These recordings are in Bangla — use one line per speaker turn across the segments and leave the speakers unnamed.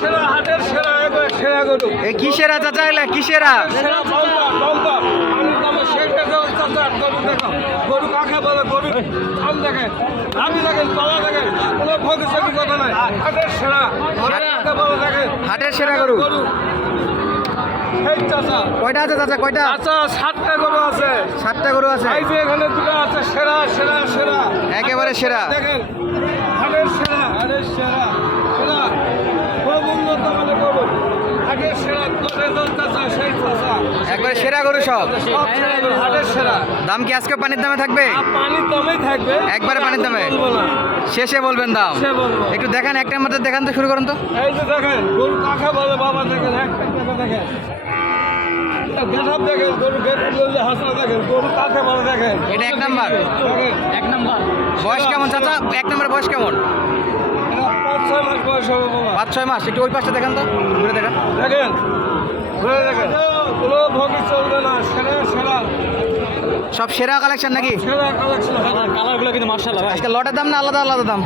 সেরা হাটের সেরা সেরা গরু।
এই কিসেরা চাচা এলা কিসেরা
সেরা? গরু দেখো। গরু কাকে বলে গরু? আম দেখেন আমি দেখেন তলা দেখেন কোনো ভবিষ্যৎ কথা নাই। হাটের সেরা বলে দেখেন।
হাটের সেরা গরু।
গরু।
কয়টা আছে চাচা কয়টা?
চাচা সাতটা গরু আছে।
সাতটা গরু আছে।
এই যে এখানে দুটো আছে সেরা সেরা সেরা।
একেবারে সেরা।
দেখেন হাটের সেরা হাটের সেরা খুব উন্নত মানে গরু হাটের সেরা রেজাল চাচা সেই চাচা
একবারে সেরা গরু সব।
সেরা হাটের সেরা
দাম কি আজকে পানির দামে থাকবে?
পানির থাকবে
একবারে পানির দামে? শেষে বলবেন দাম। একটু দেখান একটার মধ্যে দেখান তো শুরু করুন তো।
এই যে দেখেন গরু কাকে বলে বাবা দেখেন একটা দেখেন
এটা এক নাম্বার।
এক নাম্বার
বয়স কেমন চাচা? এক নম্বর বয়স কেমন?
পাঁচ ছয় মাস বয়স হবে
পাঁচ ছয় মাস একটু ওই পাশটা দেখেন তো ঘুরে দেখেন।
দেখেন ঘুরে দেখেন। কোনো ভোগে চলবে না সেরা সেরা।
সব সেরা কালেকশন নাকি?
সেরা কালেকশন
কালারগুলো কিন্তু মার্শাল্লাহ
আজকে লটের দাম না আলাদা আলাদা দাম?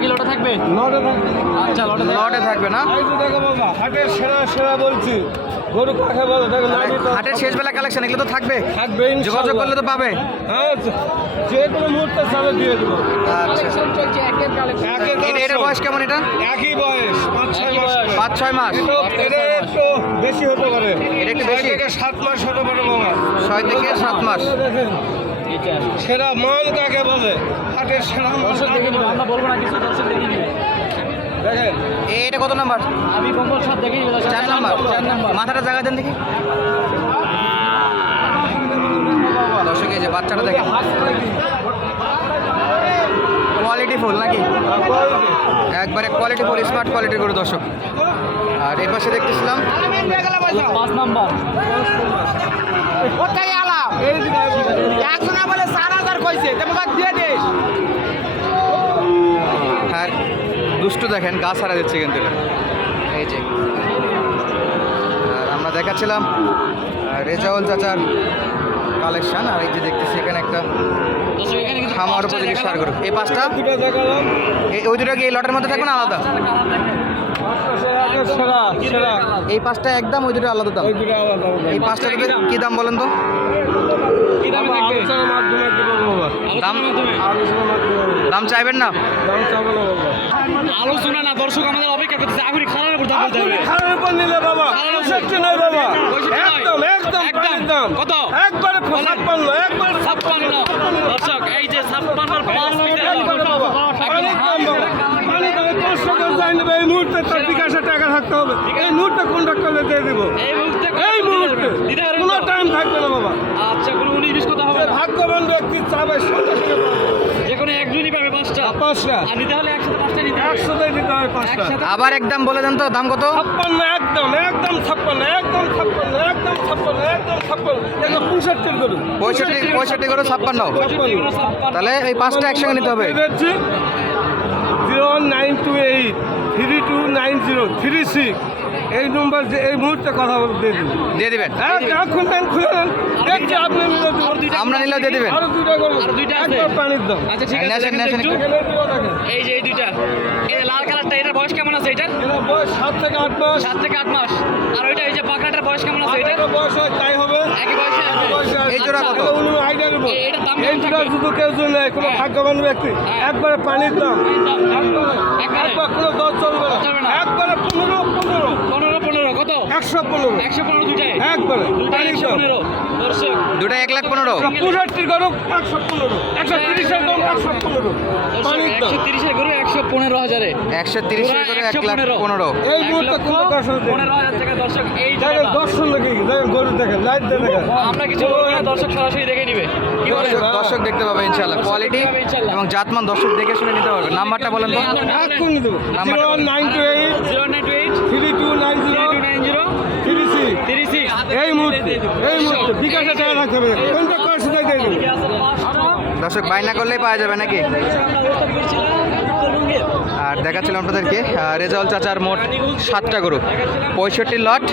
কি লোটা থাকবে?
নটে থাকবে।
আচ্ছা লোটা
লটে থাকবে না?
এই দেখো বাবা হাটের সেরা সেরা বলছি। গরু কাকে বলে দেখো
হাটের শেষ বেলা কালেকশন এগুলো তো থাকবে।
থাকবে
যোগাযোগ করলে তো পাবে।
হ্যাঁ যে কোনো মুহূর্তে চালে দিয়ে দেবো।
আচ্ছা। এটার বয়স কেমন এটা?
একই বয়স পাঁচ ছয় মাস।
পাঁচ ছয় মাস।
এটা একটু বেশি হতে পারে।
এটা একটু বেশি?
সাত মাস হতে পারে
ছয় থেকে সাত মাস।
সেরা মাল কাকে বলে? হাটের সেরা মাল
দেখে? আমরা বলব না কিছু দর্শক দেখে নিবে
দেখেন।
এটা কত নাম্বার?
আমি কম্বল সাত দেখে নিবে
চার নাম্বার
চার নাম্বার।
মাথাটা জায়গা দেন দেখি। দর্শক এই যে বাচ্চাটা দেখেন। কোয়ালিটি ফুল নাকি? একবারে কোয়ালিটি ফুল স্মার্ট কোয়ালিটির গরু দর্শক। আর এর পাশে দেখতেছিলাম।
পাঁচ নাম্বার।
একশো না বলে চার হাজার কইছে তোমাকে দিয়ে
হ্যাঁ দুষ্টু দেখেন গাছ হারা দিচ্ছে কিন্তু এই যে। আর আমরা দেখাচ্ছিলাম রেজাউল চাচার কালেকশন আর এই যে দেখতেছি এখানে একটা খামার উপযোগী সার গরু। এই পাঁচটা? ওই দুটো কি লটের মধ্যে থাকবে না আলাদা? এই পাঁচটা একদম ওই দুটো আলাদা দাম।
ওই দুটো আলাদা আলাদা।
এই পাঁচটা কি দাম? বলেন তো?
কি দামে
চাইবেন না?
আলোচনা না দর্শক আমাদের অপেক্ষা করতেছে। আগুনি খারাপ উপর দাম বলতে হবে।
খারাপ উপর নিলে বাবা পঁয়ষট্টি নয় বাবা। একদম একদম
একদম। কত?
একবারে ছাপ্পান্ন একবারে
ছাপ্পান্ন। দর্শক এই যে ছাপ্পান্নর পাঁচ মিটার
একবারে বাবা পানির দাম বাবা পানির দামে পাঁচশো করে যাই নেবে এই মুহূর্তে তার বিকাশে টাকা থাকতে হবে এই মুহূর্তে কন্ট্রাক্টরে দিয়ে দেবো।
এই মুহূর্তে
কোনো টাইম থাকবে না বাবা।
আচ্ছা কোনো উনিশ বিশ কথা হবে
ভাগ্যবান ব্যক্তি চাবে সঙ্গে।
যে কোনো একজনই পাবে পাঁচটা।
পাঁচটা?
আর নিতে হলে একসাথে পাঁচটা নিতে
একশোতে দিতে হবে পাঁচটা।
আবার একদম বলে দেন তো দাম কত?
ছাপ্পান্ন একদম একদম ছাপ্পান্ন একদম ছাপ্পান্ন একদম ছাপ্পান্ন একদম ছাপ্পান্ন। একদম
পঁয়ষট্টি পঁয়ষট্টি করে ছাপ্পান্ন। তাহলে এই পাঁচটা একসঙ্গে নিতে হবে।
Zero nine two eight. Three two nine zero three six এই নম্বর এই মুহূর্তে কথা বলে দিয়ে দিন।
দিয়ে দিবেন।
এখন দেন খুলে দেখছি আপনি
আমরা নিলেও দিয়ে দিবেন।
আরও দুইটা করুন
আরও দুইটা আছে?
একবার পানির দাম।
আচ্ছা ঠিক আছে এই যে এই দুইটা। এই লাল কালারটা এটার বয়স কেমন আছে এটার
এরা বয়স সাত থেকে আট মাস।
সাত থেকে আট মাস। আর ওইটা এই যে পাকড়াটার বয়স কেমন আছে এটা
এটা? বয়স হয় তাই হবে
একই বয়সে আছে?
বয়সে আছে।
এই জোড়া কত?
আইডিয়ার উপর।
এ- এটার দাম
এই জোড়া শুধু কেউ যদি কোনো
হ্যাঁ।
ভাগ্যবান ব্যক্তি
হ্যাঁ।
একবারে পানির দাম। একবারে কোনো দশ চলবে না। একবারে পনেরো পনেরো।
পনেরো পনেরো কত?
একশো পনেরো।
একশো পনেরো দুইটাই?
একবারে
দুইটাই একশো পনেরো। দর্শক
দুটো এক লাখ পনেরো।
পঁয়ষট্টি করো একশো পনেরো। একশো তিরিশের দাম একশো পনেরো।
একশো তিরিশের গরু একশো পনেরো হাজারে।
একশো তিরিশ করে এক লাখ পনেরো।
এই মুহূর্তে
পনেরো হাজার টাকা দর্শক এই
দেখেন
জায়গাটা
দর্শন দেখি দেখেন গরু দেখেন লাইট দেখেন।
আমরা কিছু না দর্শক সরাসরি দেখে নিবে। কি বলেন?
দর্শক দেখতে পাবে ইনশাল্লাহ কোয়ালিটি এবং জাতমান দর্শক দেখে শুনে নিতে পারবে। নাম্বারটা বলেন তো।
এক্ষুনি দেবো।
নাম্বারটা
zero nine two eight.
Zero nine two eight.
Three two nine zero.
Two nine zero
three six.
Three six.
এই মুহূর্তে এই মুহূর্তে। বিকাশে টাকা রাখতে হবে। কোনটা করে সেটাই দিয়ে দেবো।
দর্শক বাইনা করলেই পাওয়া যাবে নাকি? আর দেখাচ্ছিলাম আপনাদেরকে রেজাউল চাচার মোট সাতটা গরু। পঁয়ষট্টি লট।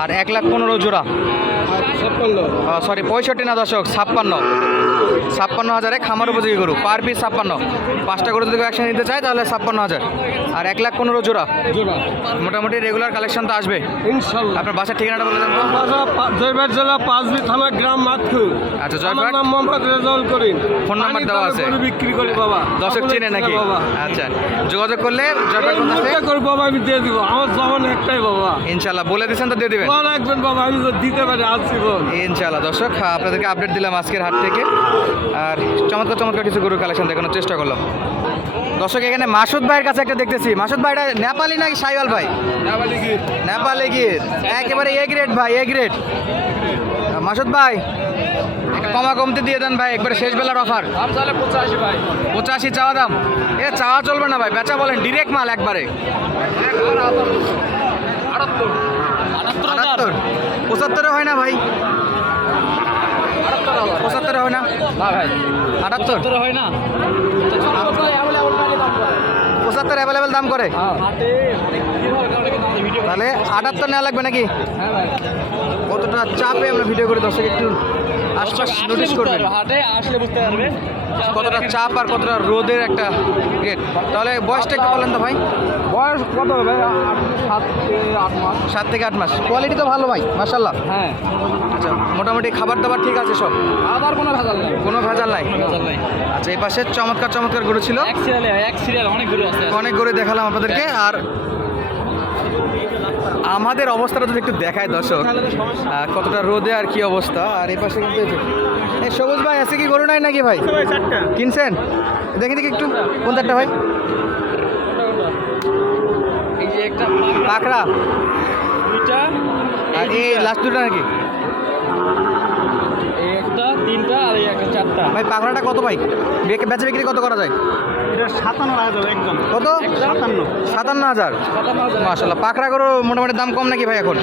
আর এক লাখ পনেরো জোড়া।
ছাপ্পান্ন।
সরি পঁয়ষট্টি না দশক ছাপ্পান্ন। ছাপ্পান্ন হাজারে খামার উপযোগী গরু। পার পিস ছাপ্পান্ন। পাঁচটা গরু যদি একসাথে নিতে চায় তাহলে ছাপ্পান্ন হাজার। আর এক লাখ পনেরো জোড়া। মোটামুটি রেগুলার কালেকশন তো আসবে। আপনার বাসার ঠিকানাটা বলে দেন
জয়বাট জেলা পাঁচবি থানা গ্রাম মাতকুর
আচ্ছা, জয়বাট।
নাম মোহাম্মদ রেজাউল করিম।
ফোন নাম্বার দেওয়া আছে।
বিক্রি করি বাবা।
দর্শক চেনে নাকি?
বাবা।
আচ্ছা যোগাযোগ করলে জয়পাট
এই মুহূর্তে করে বাবা আমি দিয়ে দিব। আমার জমান একটাই বাবা।
ইনশাল্লাহ বলে দিয়েছেন তো দিয়ে দিবেন।
রাখবেন বাবা আমি তো দিতে পারি আজ জীবন।
ইনশাআল্লাহ দর্শক আপনাদেরকে আপডেট দিলাম আজকের হাট থেকে। আর চমৎকার চমৎকার কিছু গরুর কালেকশন দেখানোর চেষ্টা করলাম। দর্শক এখানে মাসুদ ভাইয়ের কাছে একটা দেখতেছি। মাসুদ ভাইটা নেপালি নাকি সাইওয়াল ভাই? নেপালি গির। একেবারে এ গ্রেড ভাই এ গ্রেড মাসুদ ভাই কমা কমতে দিয়ে দেন ভাই একবারে শেষ বেলার অফার
পঁচাশি ভাই।
পঁচাশি চাওয়া দাম। এ চাওয়া চলবে না ভাই বেচা বলেন ডিরেক্ট মাল একবারে।
আটাত্তর।
পঁচাত্তরে হয় না ভাই। পঁচাত্তরে হয় না?
না ভাই।
আটাত্তর?
হয় না।
পঁচাত্তর অ্যাভেলেবেল দাম করে?
ভিডিও
তাহলে আটাত্তর নেওয়া লাগবে নাকি?
হ্যাঁ
কতটা চাপে আমরা ভিডিও করে দর্শক একটু আশপাশ
বুঝতে
করবেন।
আসলে বুঝতে পারবে।
কতটা চাপ আর কতটা রোদের একটা গেট তাহলে বয়সটা একটু বলেন তো ভাই।
বয়স কত হবে ভাই? সাত থেকে আট মাস।
সাত থেকে আট মাস। কোয়ালিটি তো ভালো ভাই মাসাল্লাহ
হ্যাঁ।
আচ্ছা মোটামুটি খাবার দাবার ঠিক আছে সব?
আবার কোনো ভেজাল নেই।
কোনো ভেজাল নাই?
ভেজাল নেই।
আচ্ছা এই পাশে চমৎকার চমৎকার গরু ছিল।
এক সিরিয়ালে এক সিরিয়াল অনেক ঘুরে আসছে
অনেক গরু দেখালাম আপনাদেরকে। আর আমাদের অবস্থাটা যদি একটু দেখায় দর্শক কতটা রোদে আর কি অবস্থা আর এই পাশে কিন্তু এই সবুজ ভাই আছে কি গরু নাই নাকি ভাই? কিনছেন? দেখি দেখি একটু কোন চারটা ভাই?
এই যে একটা
আর এই লাস্ট দুটো নাকি?
একটা তিনটা আর এই একটা চারটা।
ভাই পাকড়াটা কত ভাই? বেচা বিক্রি কত করা যায়?
এটা সাতান্ন হাজার একদম।
কত?
সাতান্ন।
সাতান্ন হাজার?
সাতান্ন হাজার।
মাসাল্লাহ পাকড়া গরু মোটামুটি দাম কম নাকি ভাই এখন?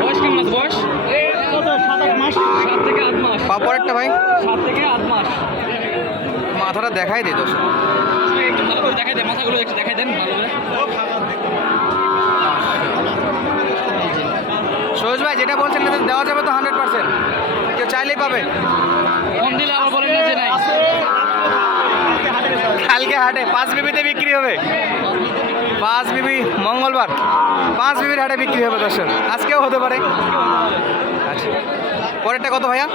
বয়স কেমন বয়স?
ভাই?
সাত থেকে আট মাস।
মাথাটা দেখাই দিই দর্শক।
একটু ভালো করে দেখাই দেন মাথাগুলো একটু দেখাই দেন ভালো করে।
সরোজ ভাই যেটা বলছেন দেওয়া যাবে তো হান্ড্রেড পার্সেন্ট কেউ চাইলেই পাবে।
কম দিলে আবার বলেন না যে নাই।
কালকে হাটে পাঁচ বিবিতে বিক্রি হবে। পাঁচ বিবি মঙ্গলবার। পাঁচ বিবির হাটে বিক্রি হবে দর্শক। আজকেও হতে পারে। আচ্ছা। পরেরটা কত ভাইয়া?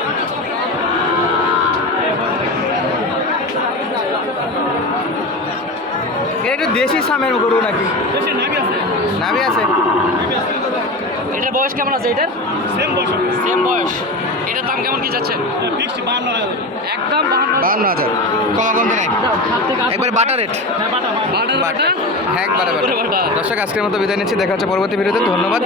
এটা একটু দেশি সামের গরু নাকি? নামি আছে।
এটার বয়স কেমন আছে এটার?
সেম বয়স
সেম বয়স। এটার দাম কেমন কি যাচ্ছে?
ফিক্সড বান্ন হাজার।
একদম বাহান্ন
বান্ন হাজার। কমা কমতে নাই? একবার বাটার রেট
বাটার বাটা
হ্যাঁ একবার বাটা।
করে বাটা।
দর্শক আজকের মতো বিদায় নিচ্ছি। দেখা হচ্ছে পরবর্তী ভিডিওতে। ধন্যবাদ।